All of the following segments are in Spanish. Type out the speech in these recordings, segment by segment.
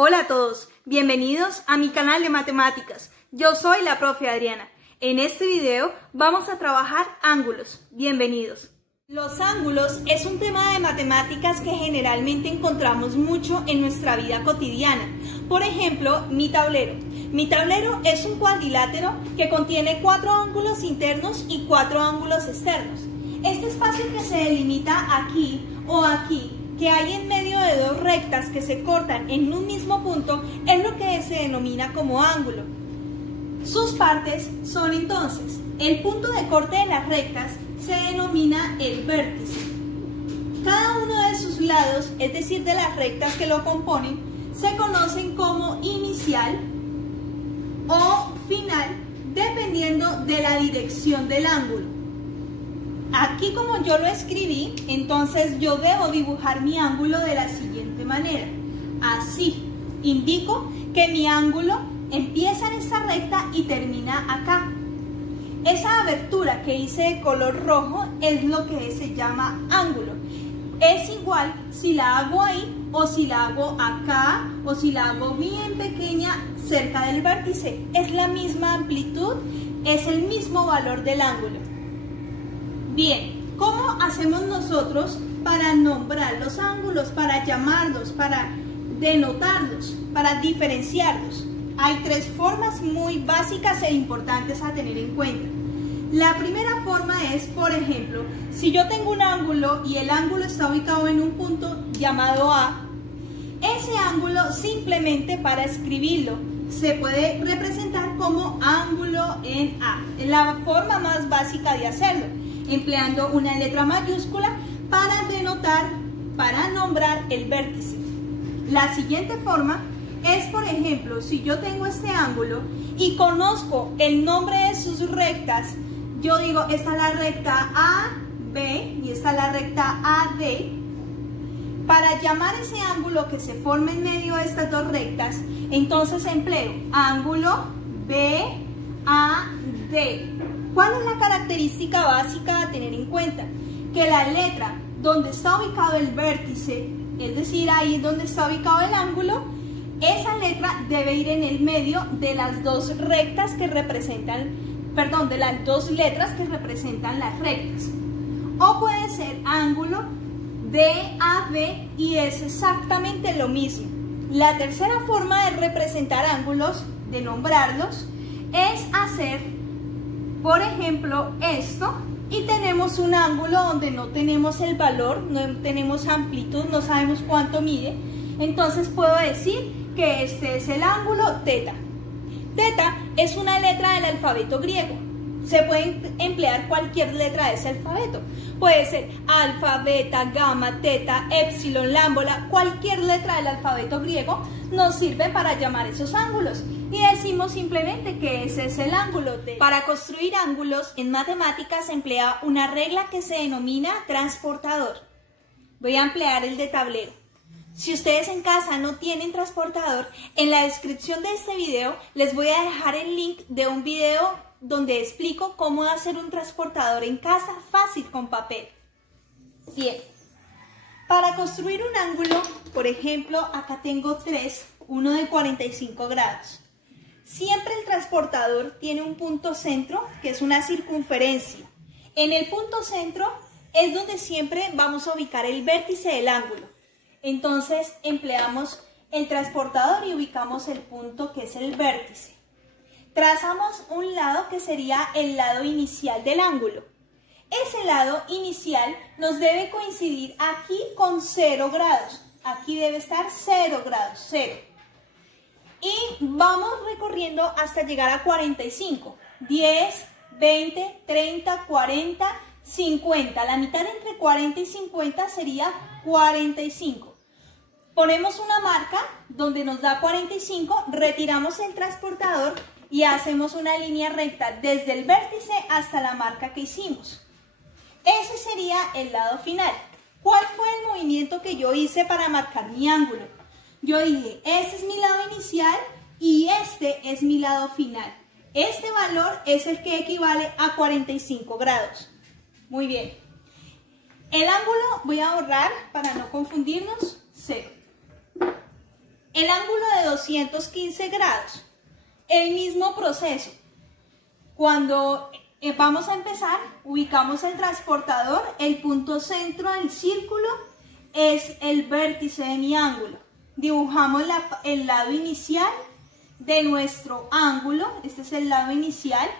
Hola a todos, bienvenidos a mi canal de matemáticas. Yo soy la profe Adriana. En este video vamos a trabajar ángulos. Bienvenidos. Los ángulos es un tema de matemáticas que generalmente encontramos mucho en nuestra vida cotidiana. Por ejemplo, mi tablero. Mi tablero es un cuadrilátero que contiene 4 ángulos internos y 4 ángulos externos. Este espacio que se delimita aquí o aquí, que hay en medio de dos rectas que se cortan en un mismo punto, es lo que se denomina como ángulo. Sus partes son entonces, el punto de corte de las rectas se denomina el vértice. Cada uno de sus lados, es decir, de las rectas que lo componen, se conocen como inicial o final, dependiendo de la dirección del ángulo. Aquí, como yo lo escribí, entonces yo debo dibujar mi ángulo de la siguiente manera. Así, indico que mi ángulo empieza en esta recta y termina acá. Esa abertura que hice de color rojo es lo que se llama ángulo. Es igual si la hago ahí o si la hago acá o si la hago bien pequeña cerca del vértice. Es la misma amplitud, es el mismo valor del ángulo. Bien, ¿cómo hacemos nosotros para nombrar los ángulos, para llamarlos, para denotarlos, para diferenciarlos? Hay 3 formas muy básicas e importantes a tener en cuenta. La primera forma es, por ejemplo, si yo tengo un ángulo y el ángulo está ubicado en un punto llamado A, ese ángulo simplemente para escribirlo se puede representar como ángulo en A. Es la forma más básica de hacerlo, empleando una letra mayúscula para denotar, para nombrar el vértice. La siguiente forma es, por ejemplo, si yo tengo este ángulo y conozco el nombre de sus rectas, yo digo, esta es la recta AB y esta es la recta AD. Para llamar ese ángulo que se forma en medio de estas dos rectas, entonces empleo ángulo BAD. ¿Cuál es la característica básica a tener en cuenta? Que la letra donde está ubicado el vértice, es decir, ahí donde está ubicado el ángulo, esa letra debe ir en el medio de las dos rectas que representan, perdón, de las dos letras que representan las rectas. O puede ser ángulo DAB y es exactamente lo mismo. La tercera forma de representar ángulos, de nombrarlos, es hacer, por ejemplo, esto, y tenemos un ángulo donde no tenemos el valor, no tenemos amplitud, no sabemos cuánto mide, entonces puedo decir que este es el ángulo teta. Teta es una letra del alfabeto griego. Se puede emplear cualquier letra de ese alfabeto. Puede ser alfa, beta, gamma, teta, epsilon, lámbola. Cualquier letra del alfabeto griego nos sirve para llamar esos ángulos. Y decimos simplemente que ese es el ángulo teta. Para construir ángulos en matemáticas se emplea una regla que se denomina transportador. Voy a emplear el de tablero. Si ustedes en casa no tienen transportador, en la descripción de este video les voy a dejar el link de un video donde explico cómo hacer un transportador en casa fácil con papel. Bien, para construir un ángulo, por ejemplo, acá tengo 3, uno de 45 grados. Siempre el transportador tiene un punto centro, que es una circunferencia. En el punto centro es donde siempre vamos a ubicar el vértice del ángulo. Entonces empleamos el transportador y ubicamos el punto que es el vértice. Trazamos un lado que sería el lado inicial del ángulo. Ese lado inicial nos debe coincidir aquí con 0 grados. Aquí debe estar 0 grados, 0. Y vamos recorriendo hasta llegar a 45. 10, 20, 30, 40, 50. La mitad entre 40 y 50 sería 45. Ponemos una marca donde nos da 45, retiramos el transportador y hacemos una línea recta desde el vértice hasta la marca que hicimos. Ese sería el lado final. ¿Cuál fue el movimiento que yo hice para marcar mi ángulo? Yo dije, este es mi lado inicial y este es mi lado final. Este valor es el que equivale a 45 grados. Muy bien. El ángulo voy a borrar para no confundirnos, 0. El ángulo de 215 grados, el mismo proceso. Cuando vamos a empezar, ubicamos el transportador, el punto centro del círculo es el vértice de mi ángulo. Dibujamos el lado inicial de nuestro ángulo, este es el lado inicial,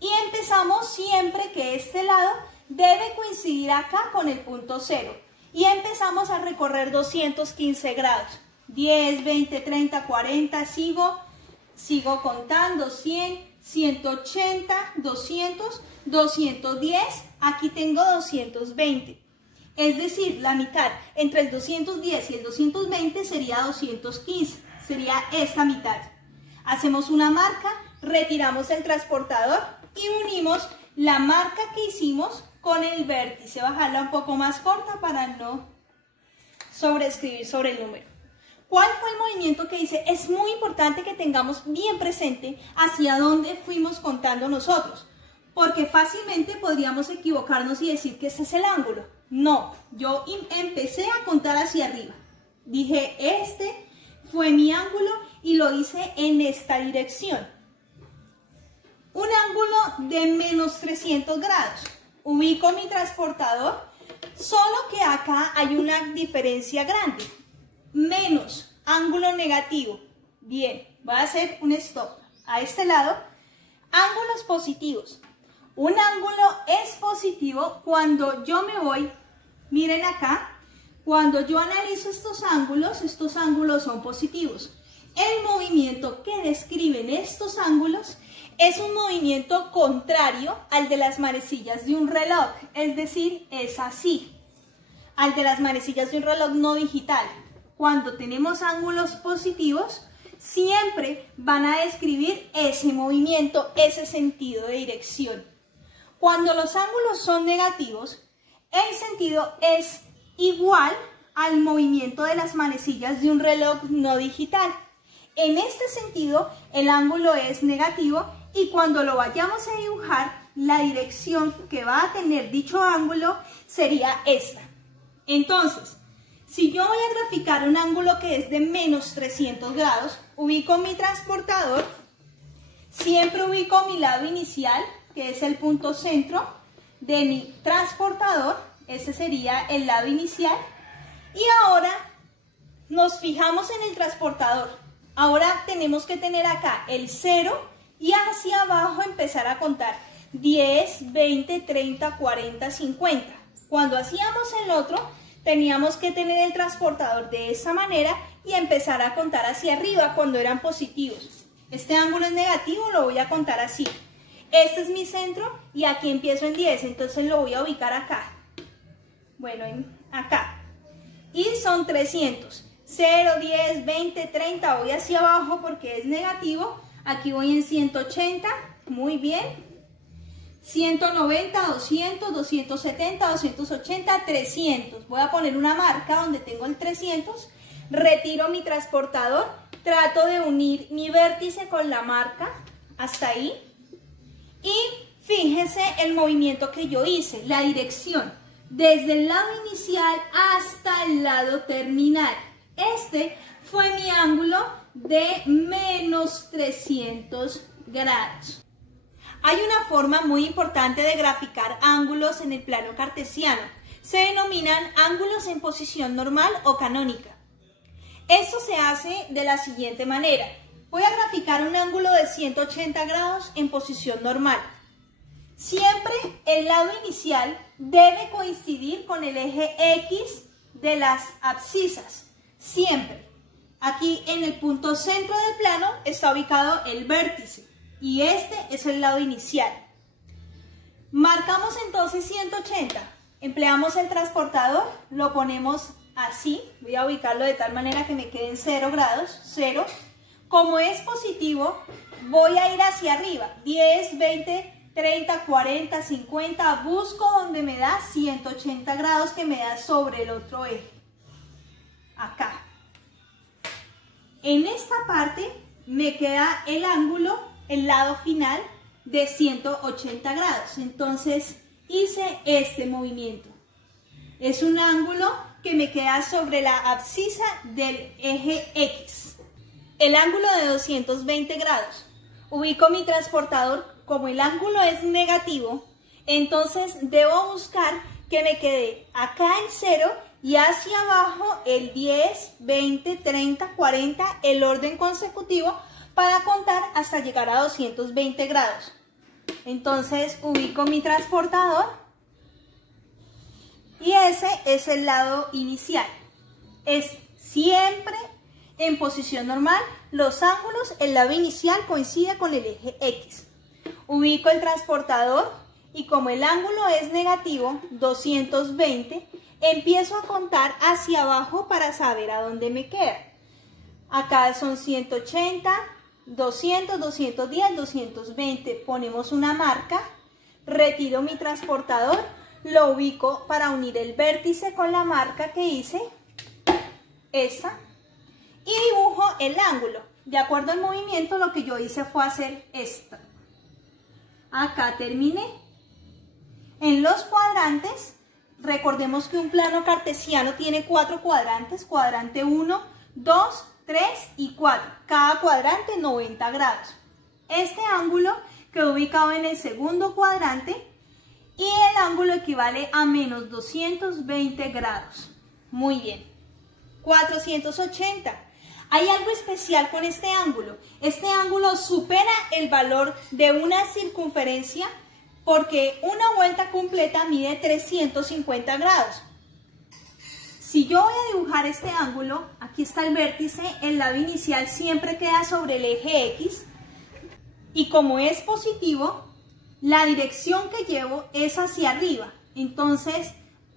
y empezamos siempre que este lado debe coincidir acá con el punto cero. Y empezamos a recorrer 215 grados. 10, 20, 30, 40, sigo contando, 100, 180, 200, 210, aquí tengo 220. Es decir, la mitad entre el 210 y el 220 sería 215, sería esta mitad. Hacemos una marca, retiramos el transportador y unimos la marca que hicimos con el vértice. Bajarla un poco más corta para no sobreescribir sobre el número. ¿Cuál fue el movimiento que hice? Es muy importante que tengamos bien presente hacia dónde fuimos contando nosotros, porque fácilmente podríamos equivocarnos y decir que este es el ángulo. No, yo empecé a contar hacia arriba. Dije, este fue mi ángulo y lo hice en esta dirección. Un ángulo de menos 300 grados. Ubico mi transportador, solo que acá hay una diferencia grande. Menos, ángulo negativo. Bien, voy a hacer un stop. A este lado, ángulos positivos. Un ángulo es positivo cuando yo me voy, miren acá, cuando yo analizo estos ángulos son positivos. El movimiento que describen estos ángulos es un movimiento contrario al de las manecillas de un reloj, es decir, es así, al de las manecillas de un reloj no digital. Cuando tenemos ángulos positivos, siempre van a describir ese movimiento, ese sentido de dirección. Cuando los ángulos son negativos, el sentido es igual al movimiento de las manecillas de un reloj no digital. En este sentido, el ángulo es negativo y cuando lo vayamos a dibujar, la dirección que va a tener dicho ángulo sería esta. Entonces, si yo voy a graficar un ángulo que es de menos 300 grados, ubico mi transportador, siempre ubico mi lado inicial, que es el punto centro de mi transportador, ese sería el lado inicial, y ahora nos fijamos en el transportador. Ahora tenemos que tener acá el 0 y hacia abajo empezar a contar 10, 20, 30, 40, 50. Cuando hacíamos el otro, teníamos que tener el transportador de esa manera y empezar a contar hacia arriba cuando eran positivos. Este ángulo es negativo, lo voy a contar así. Este es mi centro y aquí empiezo en 10, entonces lo voy a ubicar acá. Bueno, acá. Y son 300. 0, 10, 20, 30, voy hacia abajo porque es negativo. Aquí voy en 180, muy bien. 190, 200, 270, 280, 300. Voy a poner una marca donde tengo el 300. Retiro mi transportador. Trato de unir mi vértice con la marca hasta ahí. Y fíjense el movimiento que yo hice, la dirección. Desde el lado inicial hasta el lado terminal. Este fue mi ángulo de menos 300 grados. Hay una forma muy importante de graficar ángulos en el plano cartesiano. Se denominan ángulos en posición normal o canónica. Esto se hace de la siguiente manera. Voy a graficar un ángulo de 180 grados en posición normal. Siempre el lado inicial debe coincidir con el eje X de las abscisas. Siempre. Aquí en el punto centro del plano está ubicado el vértice y este es el lado inicial. Marcamos entonces 180. Empleamos el transportador, lo ponemos así. Voy a ubicarlo de tal manera que me queden 0 grados, 0. Como es positivo, voy a ir hacia arriba. 10, 20, 30, 40, 50. Busco donde me da 180 grados que me da sobre el otro eje. Acá. En esta parte me queda el ángulo, el lado final de 180 grados. Entonces hice este movimiento. Es un ángulo que me queda sobre la abscisa del eje X. el ángulo de 220 grados. Ubico mi transportador, como el ángulo es negativo, entonces debo buscar que me quede acá el 0 y hacia abajo el 10, 20, 30, 40, el orden consecutivo para contar hasta llegar a 220 grados. Entonces ubico mi transportador y ese es el lado inicial. Es siempre en posición normal, los ángulos, el lado inicial coincide con el eje X. Ubico el transportador y como el ángulo es negativo, 220, empiezo a contar hacia abajo para saber a dónde me queda. Acá son 180, 200, 210, 220. Ponemos una marca, retiro mi transportador, lo ubico para unir el vértice con la marca que hice, esa, y dibujo el ángulo. De acuerdo al movimiento, lo que yo hice fue hacer esto. Acá terminé. En los cuadrantes, recordemos que un plano cartesiano tiene 4 cuadrantes, cuadrante 1, 2, 3 y 4. Cada cuadrante 90 grados. Este ángulo quedó ubicado en el segundo cuadrante y el ángulo equivale a menos 220 grados. Muy bien. 480. Hay algo especial con este ángulo. Este ángulo supera el valor de una circunferencia porque una vuelta completa mide 350 grados. Si yo voy a dibujar este ángulo, aquí está el vértice, el lado inicial siempre queda sobre el eje X y como es positivo, la dirección que llevo es hacia arriba. Entonces,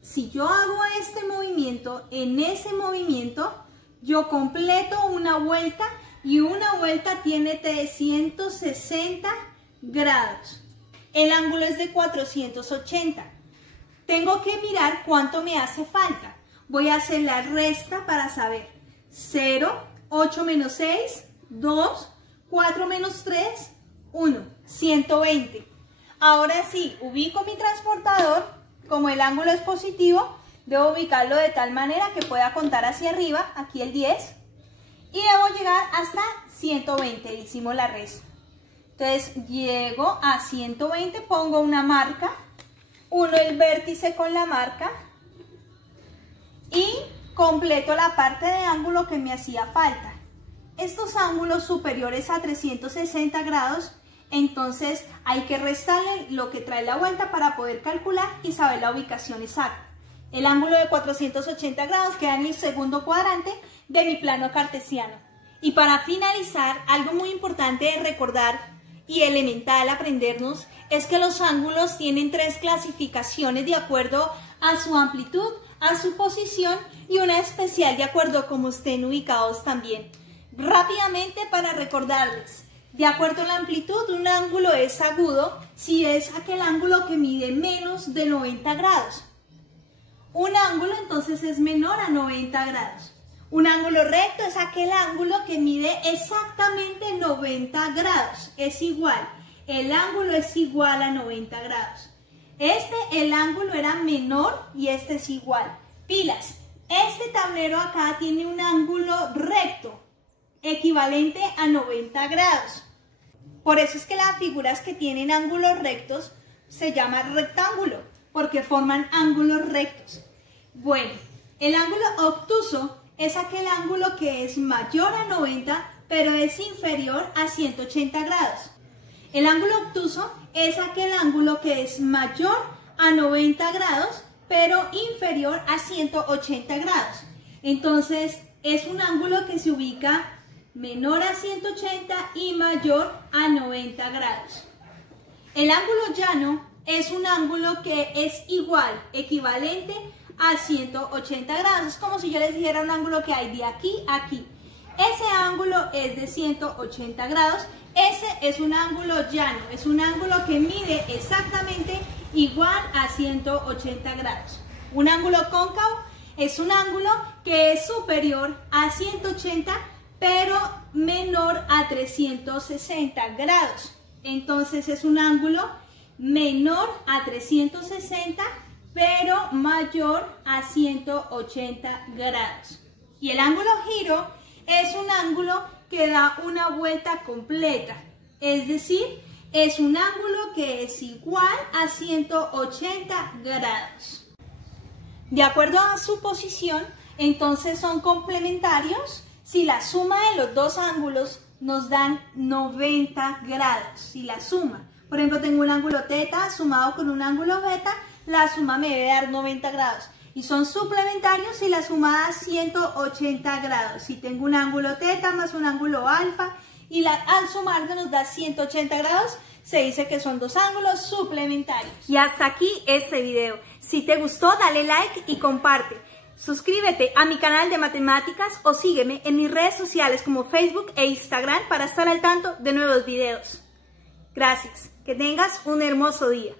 si yo hago este movimiento, en ese movimiento yo completo una vuelta y una vuelta tiene 360 grados. El ángulo es de 480. Tengo que mirar cuánto me hace falta. Voy a hacer la resta para saber. 0, 8 menos 6, 2, 4 menos 3, 1, 120. Ahora sí, ubico mi transportador. Como el ángulo es positivo, debo ubicarlo de tal manera que pueda contar hacia arriba, aquí el 10, y debo llegar hasta 120, le hicimos la resta. Entonces llego a 120, pongo una marca, uno el vértice con la marca y completo la parte de ángulo que me hacía falta. Estos ángulos superiores a 360 grados, entonces hay que restarle lo que trae la vuelta para poder calcular y saber la ubicación exacta. El ángulo de 480 grados queda en el segundo cuadrante de mi plano cartesiano. Y para finalizar, algo muy importante de recordar y elemental aprendernos es que los ángulos tienen 3 clasificaciones de acuerdo a su amplitud, a su posición y una especial de acuerdo a cómo estén ubicados también. Rápidamente para recordarles, de acuerdo a la amplitud, un ángulo es agudo si es aquel ángulo que mide menos de 90 grados. Un ángulo entonces es menor a 90 grados. Un ángulo recto es aquel ángulo que mide exactamente 90 grados. Es igual. El ángulo es igual a 90 grados. El ángulo era menor y este es igual. Pilas. Este tablero acá tiene un ángulo recto equivalente a 90 grados. Por eso es que las figuras que tienen ángulos rectos se llaman rectángulo, porque forman ángulos rectos. Bueno, el ángulo obtuso es aquel ángulo que es mayor a 90, pero es inferior a 180 grados. El ángulo obtuso es aquel ángulo que es mayor a 90 grados, pero inferior a 180 grados. Entonces, es un ángulo que se ubica menor a 180 y mayor a 90 grados. El ángulo llano es un ángulo que es igual, equivalente a 180 grados. Es como si yo les dijera un ángulo que hay de aquí a aquí. Ese ángulo es de 180 grados. Ese es un ángulo llano. Es un ángulo que mide exactamente igual a 180 grados. Un ángulo cóncavo es un ángulo que es superior a 180 pero menor a 360 grados. Entonces es un ángulo menor a 360 pero mayor a 180 grados. Y el ángulo giro es un ángulo que da una vuelta completa, es decir, es un ángulo que es igual a 180 grados. De acuerdo a su posición, entonces son complementarios si la suma de los dos ángulos nos dan 90 grados. Si la suma, por ejemplo, tengo un ángulo teta sumado con un ángulo beta, la suma me debe dar 90 grados. Y son suplementarios si la suma da 180 grados. Si tengo un ángulo teta más un ángulo alfa y al sumarlo nos da 180 grados, se dice que son dos ángulos suplementarios. Y hasta aquí este video. Si te gustó, dale like y comparte. Suscríbete a mi canal de matemáticas o sígueme en mis redes sociales como Facebook e Instagram para estar al tanto de nuevos videos. Gracias. Que tengas un hermoso día.